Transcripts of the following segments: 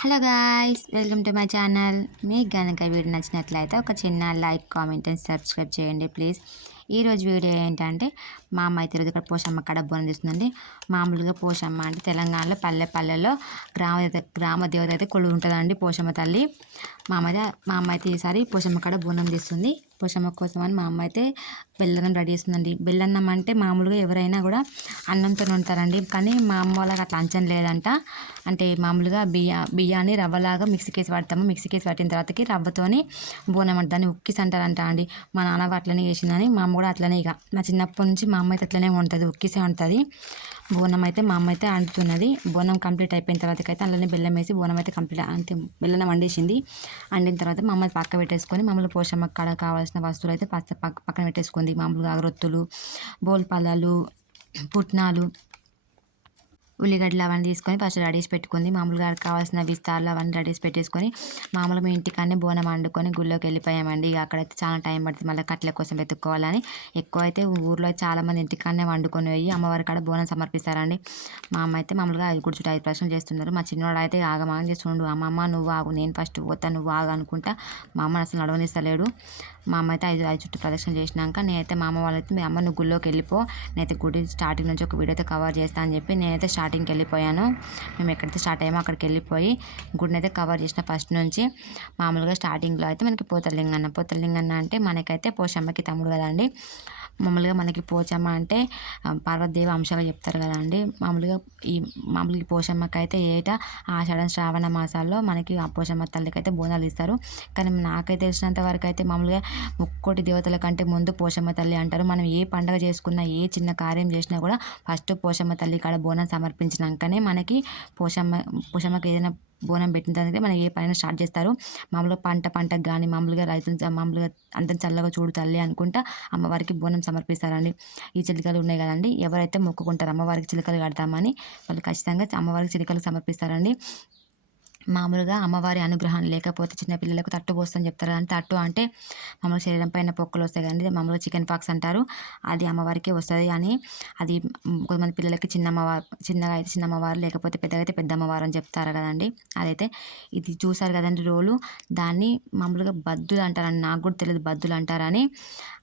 Hello guys welcome to my channel. మీకు కనుక video నచ్చినట్లయితే ఒక చిన్న లైక్ కామెంట్ అండ్ సబ్స్క్రైబ్ చేయండి ప్లీజ్. ఈరోజు వీడియో ఏంటంటే మా అమ్మ అయితే ఇక్కడ పోషమ్మ కడ బోనం తీస్తుందండి మామూలుగా పోషమ్మ అంటే తెలంగాణలో పల్లె పల్లెల్లో గ్రామ గ్రామ దేవత అయితే కొలువు ఉంటుందండి పోషమ్మ తల్లి. మా అమ్మ మా అమ్మ అయితే ఈసారి పోషమ్మ కడ బోనం తీస్తుంది పోషమ్మ కోసం అని మా అమ్మ అయితే బెల్లన్నం రెడీ చేస్తుందండి. బెల్లన్నం అంటే మామూలుగా ఎవరైనా కూడా అన్నంతో ఉంటారండి కానీ మా అమ్మ వాళ్ళకి అట్లా అంచం లేదంట. అంటే మామూలుగా బియ్య బియ్యాన్ని రవ్వలాగా మిక్సీకి వేసి పడతాము మిక్సీకి వేసి పట్టిన తర్వాతకి రవ్వతోని బోనం అంటే దాన్ని ఉక్కిస్ అంటారంట అండి. మా నాన్న అట్లనే చేసిందని మా అమ్మ కూడా అట్లనే ఇక. మా చిన్నప్పటి నుంచి మా అమ్మ అయితే అట్లనే ఉంటుంది ఉక్కిసే ఉంటుంది బోనం అయితే మా అమ్మ అయితే అంటున్నది బోనం కంప్లీట్ అయిపోయిన తర్వాతకి అయితే అందులోనే బెల్లం వేసి బోనం అయితే కంప్లీట్ అంటే బెల్లం వండేసింది. వండిన తర్వాత మా అమ్మ పక్క పెట్టేసుకొని మమ్మల్ని పోషమ్మ కాడ కావాల్సిన వస్తువులు అయితే పక్క పక్కన పెట్టేసుకుంది మామూలుగా అగరొత్తులు బోల్పల్లాలు పుట్నాలు ఉల్లిగడ్డలు అవన్నీ తీసుకొని ఫస్ట్ రెడీ చేసి పెట్టుకుంది మామూలుగా కావాల్సిన విస్తారాలు అవన్నీ రెడీ పెట్టేసుకొని మామూలుగా మీ ఇంటికానే బోనం వండుకొని గుళ్ళోకి వెళ్ళిపోయామండి. ఇక అక్కడైతే చాలా టైం పడుతుంది. మళ్ళీ కట్టెల కోసం వెతుక్కోవాలని. ఎక్కువ అయితే ఊర్లో చాలామంది ఇంటికానే వండుకొని పోయి అమ్మవారి కాడ బోనం సమర్పిస్తారండి. మా అమ్మ అయితే మామూలుగా ఐదు కూర్చుంటే ఐదు ప్రశ్నలు చేస్తున్నారు. మా చిన్నవాడు అయితే ఆగమాగం చేస్తుండు. అమ్మమ్మ నువ్వు ఆగు నేను ఫస్ట్ పోతా నువ్వు ఆగు అనుకుంటా మా అమ్మని అసలు నడవనిస్తలేడు. మా అమ్మ అయితే ఐదు ఐదు చుట్టూ ప్రదక్షిణ చేసినాక నేనైతే మా అమ్మ వాళ్ళైతే మీ అమ్మ నువ్వు గుళ్ళోకి వెళ్ళిపో నేనైతే గుడి స్టార్టింగ్ నుంచి ఒక వీడియో అయితే కవర్ చేస్తా అని చెప్పి నేనైతే స్టార్టింగ్కి వెళ్ళిపోయాను. మేము ఎక్కడైతే స్టార్ట్ అయ్యామో అక్కడికి వెళ్ళిపోయి గుడిని అయితే కవర్ చేసిన ఫస్ట్ నుంచి మామూలుగా స్టార్టింగ్లో అయితే మనకి పోతలింగన్న పోతలింగన్న అంటే మనకైతే పోషమ్మకి తమ్ముడు కదండి. మామూలుగా మనకి పోచమ్మ అంటే పార్వతీదేవి అంశాలు చెప్తారు కదండి మామూలుగా ఈ మామూలుగా పోషమ్మకి అయితే ఏటా ఆషాఢ శ్రావణ మాసాల్లో మనకి ఆ పోషమ్మ తల్లికి అయితే బోనాలు ఇస్తారు. కానీ నాకైతే తెలిసినంత వరకు అయితే మామూలుగా ముక్కోటి దేవతల కంటే ముందు పోషమ్మ తల్లి అంటారు. మనం ఏ పండగ చేసుకున్నా ఏ చిన్న కార్యం చేసినా కూడా ఫస్ట్ పోషమ్మ తల్లి కాడ బోనం సమర్పించినాకనే మనకి పోషమ్మ పోషమ్మకి ఏదైనా బోనం పెట్టిన తర్వాత మనం ఏ పైన స్టార్ట్ చేస్తారు. మామూలుగా పంట పంటకు కానీ మామూలుగా రైతులు మామూలుగా అంత చల్లగా చూడు తల్లి అనుకుంటా అమ్మవారికి బోనం సమర్పిస్తారండి. ఈ చిలుకలు ఉన్నాయి కదండి ఎవరైతే మొక్కుకుంటారు అమ్మవారికి చిలుకలు కడతామని వాళ్ళు ఖచ్చితంగా అమ్మవారికి చిలుకలు సమర్పిస్తారండి. మామూలుగా అమ్మవారి అనుగ్రహం లేకపోతే చిన్నపిల్లలకు తట్టు పోస్తని చెప్తారు. కానీ తట్టు అంటే మామూలు శరీరం పైన పొక్కులు వస్తాయి కానీ మామూలుగా చికెన్ పాక్స్ అంటారు. అది అమ్మవారికి వస్తుంది అని అది కొంతమంది పిల్లలకి చిన్న అమ్మవారు చిన్నగా అయితే చిన్న అమ్మవారు లేకపోతే పెద్దగా అయితే పెద్ద అమ్మవారు అని చెప్తారు కదండి. అదైతే ఇది చూసారు కదండి రోలు. దాన్ని మామూలుగా బద్దులు అంటారని నాకు కూడా తెలియదు బద్దులు అంటారని.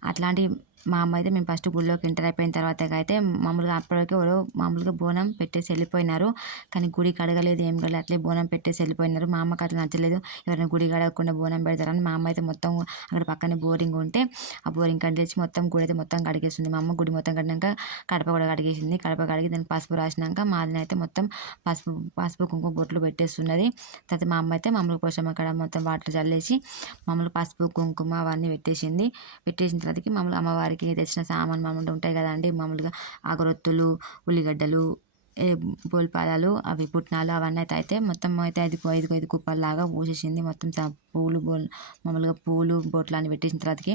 అట్లాంటి మా అమ్మ అయితే మేము ఫస్ట్ గుళ్ళోకి ఎంటర్ అయిపోయిన తర్వాత అయితే మామూలుగా అప్పటికే ఎవరో మామూలుగా బోనం పెట్టేసి వెళ్ళిపోయినారు. కానీ గుడి కడగలేదు ఏం కడగలేదు అట్లే బోనం పెట్టేసి వెళ్ళిపోయినారు. మా అమ్మకి అట్లా నచ్చలేదు. ఎవరైనా గుడి కడగకుండా బోనం పెడతారని మా అమ్మ అయితే మొత్తం అక్కడ పక్కనే బోరింగ్ ఉంటే ఆ బోరింగ్ కడి మొత్తం గుడి అయితే మొత్తం కడిగేస్తుంది మా అమ్మ గుడి మొత్తం కడినాక కడప కూడా కడిగేసింది. కడప కడిగి దానికి పసుపు రాసినాక మాదిన అయితే మొత్తం పసుపు పసుపు కుంకుమ బొట్లు పెట్టేస్తున్నది. తర్వాత మా అమ్మ అయితే మామూలు కోసం అక్కడ మొత్తం వాటర్ చల్లేసి మామూలు పసుపు కుంకుమ అవన్నీ పెట్టేసింది. పెట్టేసిన తర్వాతకి మామూలు అమ్మవారికి వారికి తెచ్చిన సామాన్ మామూలు ఉంటాయి కదండి మామూలుగా ఆగరొత్తులు ఉల్లిగడ్డలు బోల్పాదాలు అవి పుట్నాలు అవన్నీ అయితే అయితే మొత్తం అయితే ఐదు ఐదు ఐదు కుప్పల్లాగా పోసేసింది. మొత్తం పూలు బోల్ మామూలుగా పూలు బొట్లు అని పెట్టేసిన తర్వాతకి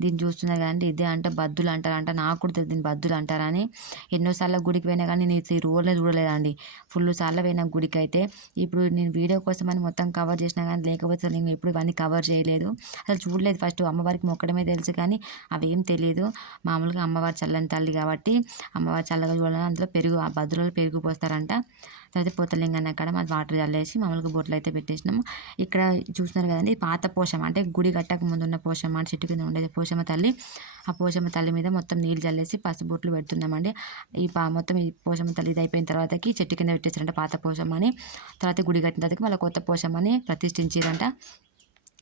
దీన్ని చూస్తున్నా కానీ ఇదే అంటే బద్దులు అంటారంట నాకు కూడా దీన్ని బద్దులు అంటారని ఎన్నోసార్లు గుడికి పోయినా కానీ నేను ఈ రోడ్లే చూడలేదండి. ఫుల్ సార్లు పోయినా గుడికి అయితే ఇప్పుడు నేను వీడియో కోసం అని మొత్తం కవర్ చేసినా కానీ లేకపోతే నేను ఎప్పుడు ఇవన్నీ కవర్ చేయలేదు. అసలు చూడలేదు ఫస్ట్ అమ్మవారికి మొక్కడమే తెలుసు కానీ అవేం తెలియదు. మామూలుగా అమ్మవారి చల్లని తల్లి కాబట్టి అమ్మవారి చల్లగా చూడాలని అందులో పెరుగు ఆ బద్దులలో పెరుగు పోస్తారంట. తర్వాత పోతలింగన్న అక్కడ మాది వాటర్ చల్లేసి మామూలుగా బోట్లు అయితే పెట్టేసినాము. ఇక్కడ చూస్తున్నారు కదండి పాత పోషం అంటే గుడి కట్టక ముందు ఉన్న పోషమ అని చెట్టు కింద ఉండేది పోషమ్మ తల్లి. ఆ పోషమ్మ తల్లి మీద మొత్తం నీళ్ళు చల్లేసి పసుపు బొట్లు పెడుతున్నామండి. ఈ పా మొత్తం ఈ పోషమ్మ తల్లి ఇది అయిపోయిన తర్వాతకి చెట్టు కింద పెట్టేసారంట పాత పోషమని తర్వాత గుడి కట్టిన తర్వాత మళ్ళీ కొత్త పోషమని ప్రతిష్ఠించారంట.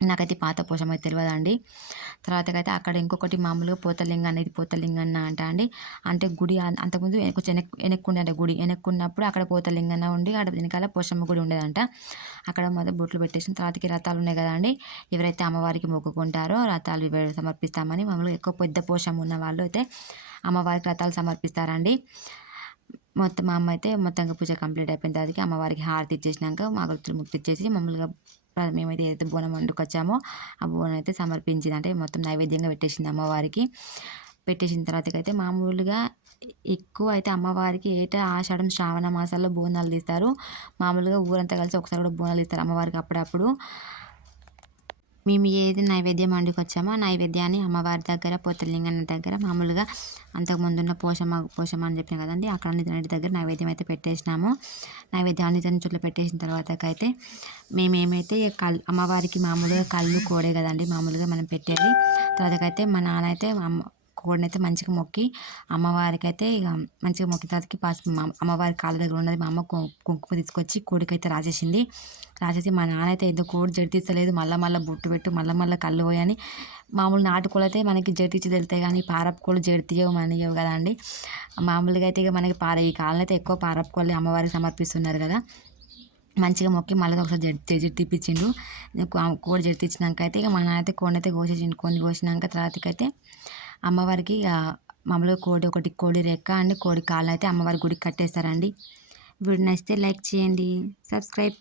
నాకైతే పాత పోషం అయితే తెలియదండి తర్వాతకైతే అక్కడ ఇంకొకటి మామూలుగా పోతలింగ అనేది పోతలింగన్న అంట అండి. అంటే గుడి అంతకుముందు కొంచెం వెనక్ వెనక్కుండే గుడి. వెనక్కున్నప్పుడు అక్కడ పోతలింగన్న ఉండి అక్కడ వెనకాల పోషమ్మ గుడి ఉండేదంట. అక్కడ మొదటి బొట్లు పెట్టేసిన తర్వాతకి రథాలు ఉన్నాయి కదండి ఎవరైతే అమ్మవారికి మొక్కుకుంటారో రథాలు సమర్పిస్తామని మామూలుగా ఎక్కువ పెద్ద పోషం ఉన్న వాళ్ళు అయితే అమ్మవారికి రథాలు సమర్పిస్తారండి. మొత్తం మా అమ్మ అయితే మొత్తంగా పూజ కంప్లీట్ అయిపోయిన తర్వాత అమ్మవారికి హారతి ఇచ్చేసినాక మా గుర్తులు ముక్తి ఇచ్చేసి మామూలుగా మేమైతే ఏదైతే బోనం వండుకొచ్చామో ఆ బోనం అయితే సమర్పించింది. అంటే మొత్తం నైవేద్యంగా పెట్టేసింది అమ్మవారికి. పెట్టేసిన తర్వాత అయితే మామూలుగా ఎక్కువ అయితే అమ్మవారికి ఏటా ఆషాఢం శ్రావణ మాసాల్లో బోనాలు తీస్తారు. మామూలుగా ఊరంతా కలిసి ఒకసారి కూడా బోనాలు తీస్తారు అమ్మవారికి అప్పుడప్పుడు. మేము ఏది నైవేద్యం వండుకొచ్చామో ఆ నైవేద్యాన్ని అమ్మవారి దగ్గర పోతలింగన్న దగ్గర మామూలుగా అంతకుముందున్న పోషమ్మ పోషమ్మ అని చెప్పిన కదండి అక్కడ అన్నిటి దగ్గర నైవేద్యం అయితే పెట్టేసినాము. నైవేద్యం నిజాన్ని చుట్టూ పెట్టేసిన తర్వాతకైతే మేమేమైతే కళ్ళు అమ్మవారికి మామూలుగా కళ్ళు కోడే కదండి మామూలుగా మనం పెట్టేది. తర్వాతకైతే మా నాన్న అయితే అమ్మ కోడినైతే మంచిగా మొక్కి అమ్మవారికి అయితే ఇక మంచిగా మొక్కిన తర్వాతకి పసుపు అమ్మవారి కాళ్ళ దగ్గర ఉన్నది మా అమ్మ కుంకుమ తీసుకొచ్చి కోడికైతే రాసేసింది రాసేసి మా నాన్న అయితే ఏదో కోడి జడితీస్తలేదు మళ్ళీ మళ్ళీ బొట్టు పెట్టు మళ్ళీ మళ్ళీ కళ్ళు పోయని మామూలు నాటుకోళ్ళు అయితే మనకి జడి తెలుతాయి కానీ పారపు జడితీయవు జడి మనయ్యవు కదా అండి. మామూలుగా అయితే ఇక మనకి పార ఈ కాళ్ళని అయితే ఎక్కువ పారపు కోళ్ళు అమ్మవారికి సమర్పిస్తున్నారు కదా. మంచిగా మొక్కి మళ్ళీ ఒకసారి జడి జడి తిప్పించిండు కోడి జడి తెచ్చినాక అయితే ఇక మన అయితే కోడిని అయితే కోసేసిండు. కొన్ని కోసినాక తర్వాతకైతే అమ్మవారికి ఇక మామూలుగా కోడి ఒకటి కోడి రెక్క అండి కోడి కాళ్ళు అయితే అమ్మవారి గుడికి కట్టేస్తారండి వీడియో నచ్చితే లైక్ చేయండి సబ్స్క్రైబ్